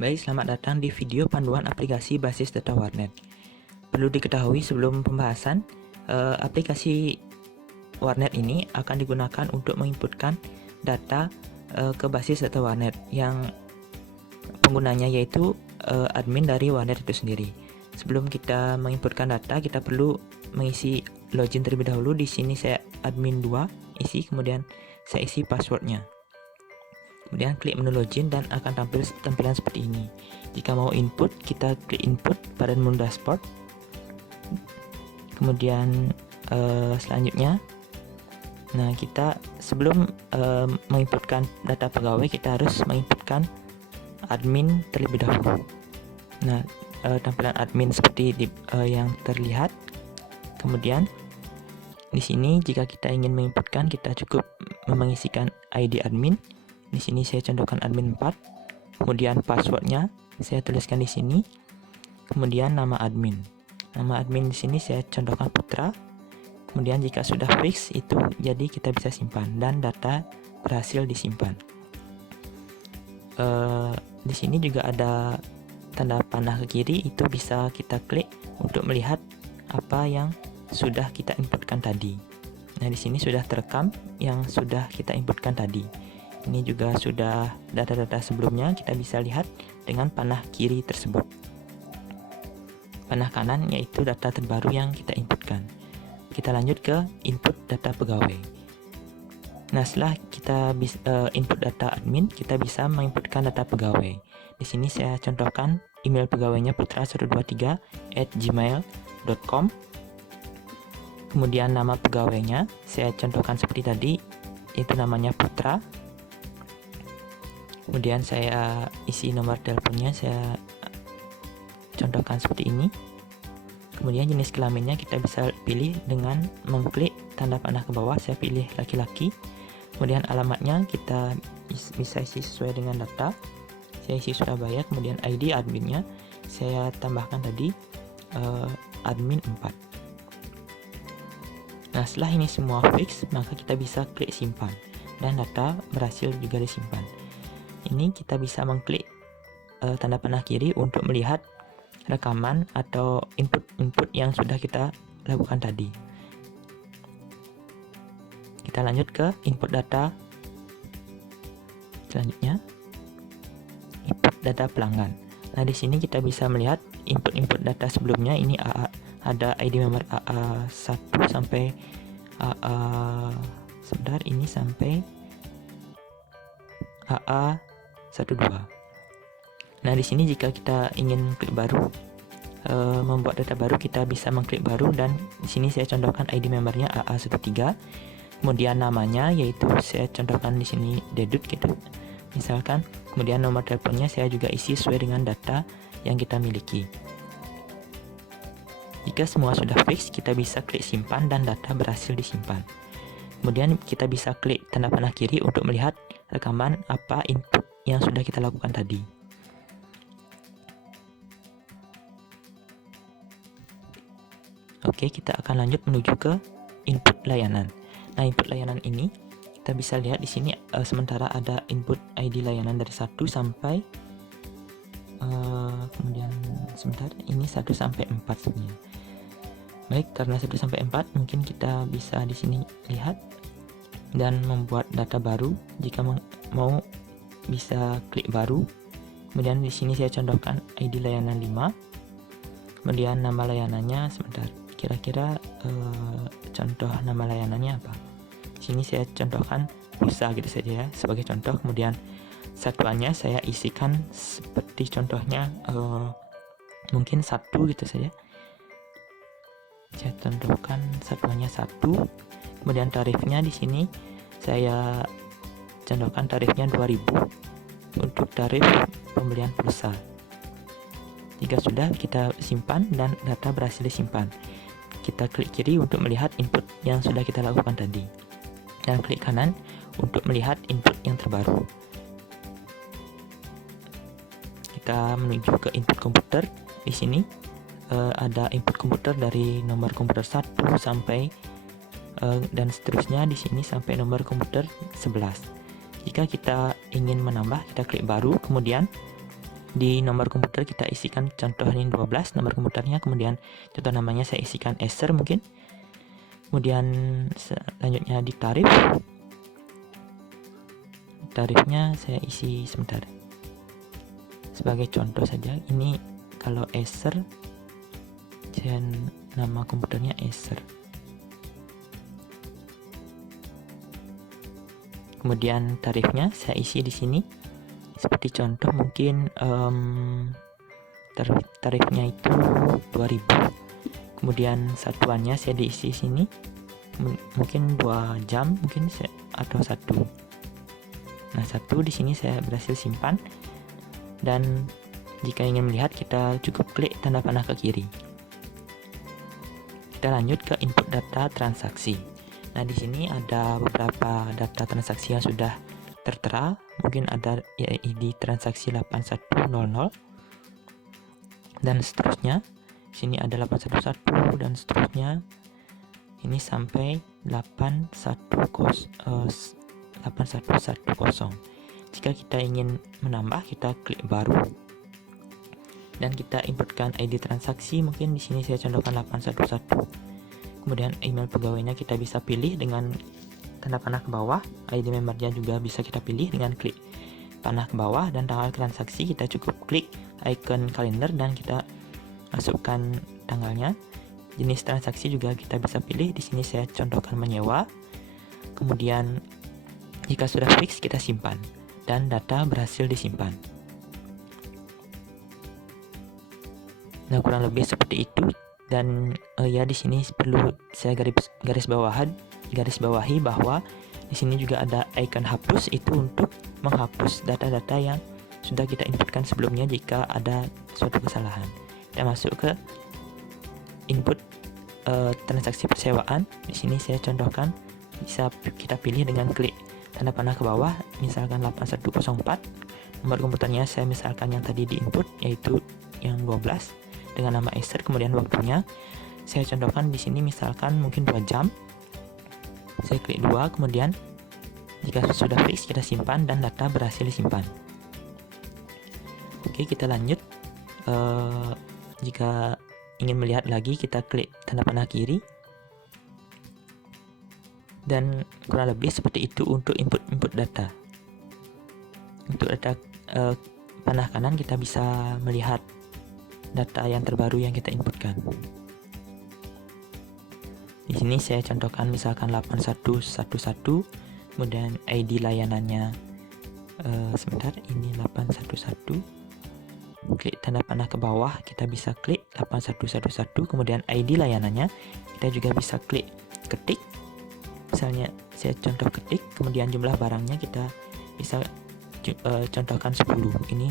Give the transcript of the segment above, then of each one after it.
Baik, selamat datang di video panduan aplikasi basis data warnet. Perlu diketahui sebelum pembahasan, aplikasi warnet ini akan digunakan untuk menginputkan data ke basis data warnet yang penggunanya yaitu admin dari warnet itu sendiri. Sebelum kita menginputkan data, kita perlu mengisi login terlebih dahulu. Di sini saya admin 2 isi, kemudian saya isi passwordnya. Kemudian klik menu login dan akan tampil tampilan seperti ini. Jika mau input, kita klik input pada menu dashboard. Kemudian selanjutnya, nah kita sebelum menginputkan data pegawai, kita harus menginputkan admin terlebih dahulu. Nah, tampilan admin seperti yang terlihat. Kemudian di sini jika kita ingin menginputkan, kita cukup mengisikan ID admin. Di sini saya contohkan admin 4. Kemudian passwordnya saya tuliskan di sini. Kemudian nama admin. Nama admin di sini saya contohkan Putra. Kemudian jika sudah fix itu, jadi kita bisa simpan dan data berhasil disimpan. Di sini juga ada tanda panah ke kiri, itu bisa kita klik untuk melihat apa yang sudah kita inputkan tadi. Nah, di sini sudah terekam yang sudah kita inputkan tadi. Ini juga sudah data-data sebelumnya, kita bisa lihat dengan panah kiri tersebut. Panah kanan yaitu data terbaru yang kita inputkan. Kita lanjut ke input data pegawai. Nah, setelah kita input data admin, kita bisa menginputkan data pegawai. Di sini saya contohkan email pegawainya putra123@gmail.com. Kemudian nama pegawainya saya contohkan seperti tadi, itu namanya Putra. Kemudian saya isi nomor teleponnya, saya contohkan seperti ini. Kemudian jenis kelaminnya kita bisa pilih dengan mengklik tanda panah ke bawah, saya pilih laki-laki. Kemudian alamatnya kita bisa isi sesuai dengan data, saya isi Surabaya. Kemudian ID adminnya saya tambahkan tadi admin 4. Nah, setelah ini semua fix, maka kita bisa klik simpan dan data berhasil juga disimpan. Ini kita bisa mengklik tanda panah kiri untuk melihat rekaman atau input yang sudah kita lakukan tadi. Kita lanjut ke input data selanjutnya, input data pelanggan. Nah, di sini kita bisa melihat input data sebelumnya. Ini ada ID member AA1 sampai ini sampai AA12. Nah, di sini jika kita ingin klik baru, membuat data baru, kita bisa mengklik baru dan di sini saya contohkan ID membernya AA13. Kemudian namanya yaitu saya contohkan di sini Dedut gitu. Misalkan, kemudian nomor teleponnya saya juga isi sesuai dengan data yang kita miliki. Jika semua sudah fix, kita bisa klik simpan dan data berhasil disimpan. Kemudian kita bisa klik tanda panah kiri untuk melihat rekaman apa input yang sudah kita lakukan tadi. Oke, kita akan lanjut menuju ke input layanan. Nah, input layanan ini kita bisa lihat di sini sementara ada input ID layanan dari 1 sampai kemudian sebentar, ini 1 sampai 4 sebenarnya. Baik, karena 1 sampai 4 mungkin kita bisa di sini lihat dan membuat data baru. Jika mau bisa klik baru. Kemudian di sini saya contohkan ID layanan 5. Kemudian nama layanannya sebentar. Kira-kira contoh nama layanannya apa? Di sini saya contohkan pulsa gitu saja ya, sebagai contoh. Kemudian satuannya saya isikan seperti contohnya mungkin 1 gitu saja. Saya contohkan satuannya 1. Kemudian tarifnya di sini saya contohkan tarifnya 2000 untuk tarif pembelian pulsa. Jika sudah, kita simpan dan data berhasil disimpan. Kita klik kiri untuk melihat input yang sudah kita lakukan tadi. Dan klik kanan untuk melihat input yang terbaru. Kita menuju ke input komputer. Di sini ada input komputer dari nomor komputer 1 sampai dan seterusnya di sini sampai nomor komputer 11. Jika kita ingin menambah, kita klik baru, kemudian di nomor komputer kita isikan contoh ini 12 nomor komputernya, kemudian contoh namanya saya isikan Acer mungkin. Kemudian selanjutnya di tarifnya saya isi sebentar. Sebagai contoh saja, ini kalau Acer, saya nama komputernya Acer. Kemudian tarifnya saya isi di sini. Seperti contoh mungkin tarifnya itu 2000. Kemudian satuannya saya diisi sini. Mungkin 2 jam mungkin atau 1. Nah, 1 di sini saya berhasil simpan. Dan jika ingin melihat, kita cukup klik tanda panah ke kiri. Kita lanjut ke input data transaksi. Nah, di sini ada beberapa data transaksi yang sudah tertera. Mungkin ada ID transaksi 8100 dan seterusnya. Sini ada 811 dan seterusnya. Ini sampai 8110. Jika kita ingin menambah, kita klik baru dan kita inputkan ID transaksi. Mungkin di sini saya contohkan 811. Kemudian email pegawainya kita bisa pilih dengan tanda panah ke bawah. ID membernya juga bisa kita pilih dengan klik panah ke bawah, dan tanggal transaksi kita cukup klik icon kalender dan kita masukkan tanggalnya. Jenis transaksi juga kita bisa pilih. Di sini saya contohkan menyewa. Kemudian jika sudah fix, kita simpan dan data berhasil disimpan. Nah, kurang lebih seperti itu. Dan ya, di sini perlu saya garis bawahi bahwa di sini juga ada icon hapus, itu untuk menghapus data-data yang sudah kita inputkan sebelumnya jika ada suatu kesalahan. Kita masuk ke input transaksi persewaan. Di sini saya contohkan, bisa kita pilih dengan klik tanda panah ke bawah, misalkan 8104. Nomor komputernya saya misalkan yang tadi di input, yaitu yang 12 dengan nama Acer. Kemudian waktunya saya contohkan di sini misalkan mungkin 2 jam. Saya klik 2, kemudian jika sudah fix kita simpan dan data berhasil disimpan. Oke, kita lanjut. Jika ingin melihat lagi, kita klik tanda panah kiri. Dan kurang lebih seperti itu untuk input data. Untuk data panah kanan kita bisa melihat data yang terbaru yang kita inputkan. Di sini saya contohkan misalkan 8111, kemudian ID layanannya sebentar, ini 811. Klik tanda panah ke bawah, kita bisa klik 8111, kemudian ID layanannya kita juga bisa klik ketik. Misalnya saya contoh ketik, kemudian jumlah barangnya kita bisa contohkan 10. Ini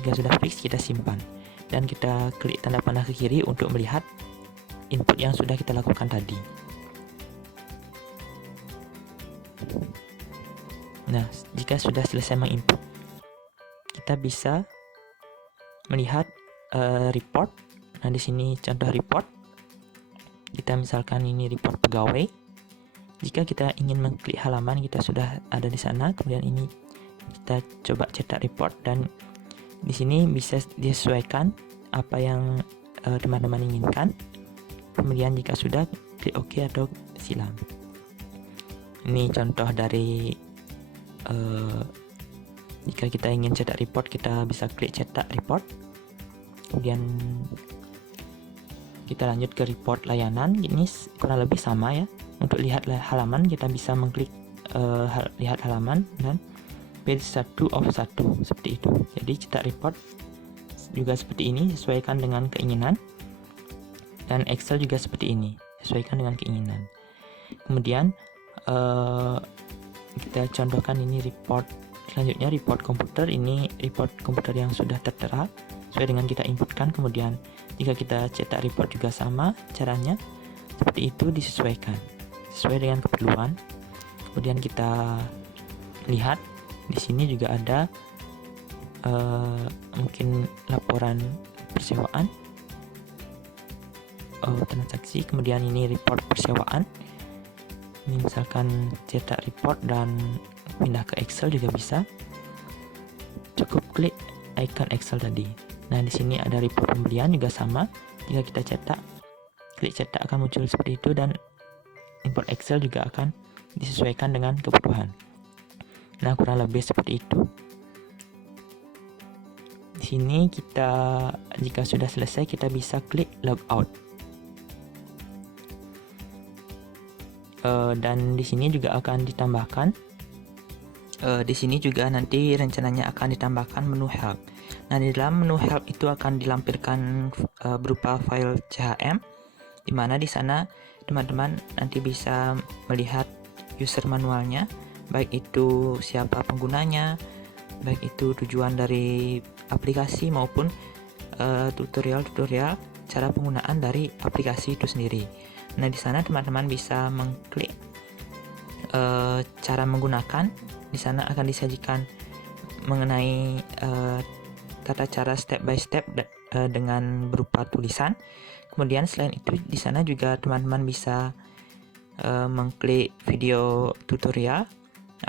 jika sudah fix kita simpan. Dan kita klik tanda panah ke kiri untuk melihat input yang sudah kita lakukan tadi. Nah, jika sudah selesai menginput, kita bisa melihat report. Nah, di sini contoh report. Kita misalkan ini report pegawai. Jika kita ingin mengklik halaman, kita sudah ada di sana. Kemudian ini kita coba cetak report, dan di sini bisa disesuaikan apa yang teman-teman inginkan. Kemudian jika sudah, klik OK atau silang. Ini contoh dari jika kita ingin cetak report, kita bisa klik cetak report. Kemudian kita lanjut ke report layanan. Ini kurang lebih sama ya. Untuk lihat halaman, kita bisa mengklik lihat halaman dan page 1 of 1 seperti itu. Jadi cetak report juga seperti ini, sesuaikan dengan keinginan. Dan Excel juga seperti ini, sesuaikan dengan keinginan. Kemudian kita contohkan ini report. Selanjutnya report komputer. Ini report komputer yang sudah tertera sesuai dengan kita inputkan. Kemudian jika kita cetak report juga sama caranya, seperti itu, disesuaikan sesuai dengan keperluan. Kemudian kita lihat di sini juga ada mungkin laporan persewaan, transaksi. Kemudian ini report persewaan. Ini misalkan cetak report dan pindah ke Excel juga bisa. Cukup klik icon Excel tadi. Nah, di sini ada report pembelian juga sama. Jika kita cetak, klik cetak akan muncul seperti itu, dan import Excel juga akan disesuaikan dengan kebutuhan. Nah, kurang lebih seperti itu. Di sini kita, jika sudah selesai, kita bisa klik logout. Dan di sini juga akan ditambahkan. Di sini juga nanti rencananya akan ditambahkan menu help. Nah, di dalam menu help itu akan dilampirkan berupa file CHM, di mana di sana teman-teman nanti bisa melihat user manualnya, baik itu siapa penggunanya, baik itu tujuan dari aplikasi maupun tutorial-tutorial cara penggunaan dari aplikasi itu sendiri. Nah, di sana teman-teman bisa mengklik cara menggunakan. Di sana akan disajikan mengenai tata cara step by step dengan berupa tulisan. Kemudian selain itu di sana juga teman-teman bisa mengklik video tutorial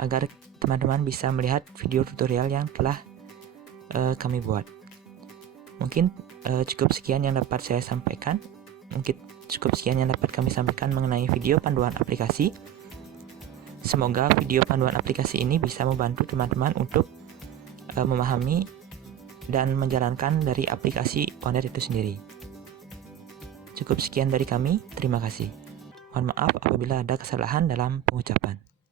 agar teman-teman bisa melihat video tutorial yang telah kami buat. Mungkin cukup sekian yang dapat saya sampaikan. Mungkin cukup sekian yang dapat kami sampaikan mengenai video panduan aplikasi. Semoga video panduan aplikasi ini bisa membantu teman-teman untuk memahami dan menjalankan dari aplikasi Owner itu sendiri. Cukup sekian dari kami, terima kasih. Mohon maaf apabila ada kesalahan dalam pengucapan.